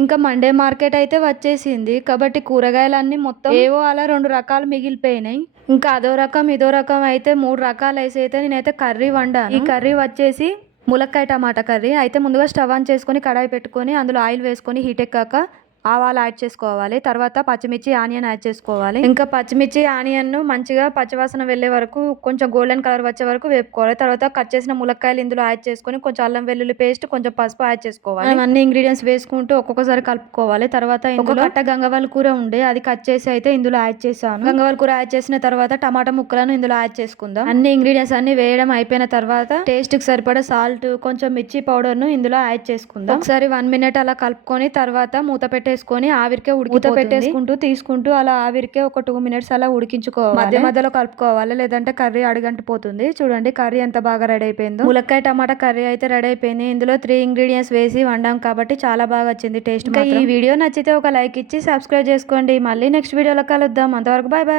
ఇంకా Monday market అయితే వచ్చేసింది కాబట్టి కూరగాయలన్నీ మొత్తం ఏవో అలా 2 రకాలు మిగిలిపోయినాయి. ఇంకా అదో రకం ఇదో రకం అయితే 3 రకాలు వేసి అయితే నేనైతే కర్రీ వండాను. ఈ కర్రీ వచ్చేసి ములక్కాయ టమాటా కర్రీ. అయితే ముందుగా స్టవ్ ఆన్ చేసుకొని కడాయి పెట్టుకొని అందులో ఆయిల్ వేసుకొని హీట్ ఎక్కాక ఆవాలు యాడ్ చేసుకోవాలి. తర్వాత పచ్చిమిర్చి ఆనియన్ యాడ్ చేసుకోవాలి. ఇంకా పచ్చిమిర్చి ఆనియన్ మంచిగా పచ్చివాసన వెళ్ళే వరకు కొంచెం గోల్డెన్ కలర్ వచ్చే వరకు వేపుకోవాలి. తర్వాత కట్ చేసిన ములక్కాయలు ఇందులో యాడ్ చేసుకొని కొంచెం అల్లం వెల్లుల్లి పేస్ట్ కొంచెం పసుపు యాడ్ చేసుకోవాలి. మనం అన్ని ఇంగ్రీడియంట్స్ వేసుకుంటూ ఒక్కొక్కసారి కలుపుకోవాలి. తర్వాత ఇందులో కట్ట గంగవాల్ కూర ఉండే అది కట్ చేసి అయితే ఇందులో యాడ్ చేశాను. గంగవాల్ కూర యాడ్ చేసిన తర్వాత టమాటా ముక్కలను ఇందులో యాడ్ చేసుకుందాం. అన్ని ఇంగ్రీడియంట్స్ అన్ని వేయడం అయిపోయిన తర్వాత టేస్ట్ కి సరిపడా సాల్ట్ కొంచెం మిర్చి పౌడర్ ను ఇందులో యాడ్ చేసుకుందాం. ఒకసారి 1 మినిట్ అలా కలుపుకొని తర్వాత మూత పెట్టేసుకొని ఆవిరికే మూత పెట్టేసుకుంటూ తీసుకుంటూ అలా ఆవిరికే ఒక 2 మినిట్స్ అలా ఉడికించుకోవాలి. మధ్య మధ్యలో కలుపుకోవాలి లేదంటే కర్రీ అడుగంటిపోతుంది. చూడండి కర్రీ ఎంత బాగా రెడీ అయిపోయిందో. ములక్కాయ టమాటా కర్రీ అయితే రెడీ అయిపోయింది. ఇందులో 3 ఇంగ్రీడియంట్స్ వేసి వండాం కాబట్టి చాలా బాగా వచ్చింది టేస్ట్. ఇంకా ఈ వీడియో నచ్చితే ఒక లైక్ ఇచ్చి సబ్స్క్రైబ్ చేసుకోండి. మళ్ళీ నెక్స్ట్ వీడియోలో కలుద్దాం. అంతవరకు బాయ్ బాయ్.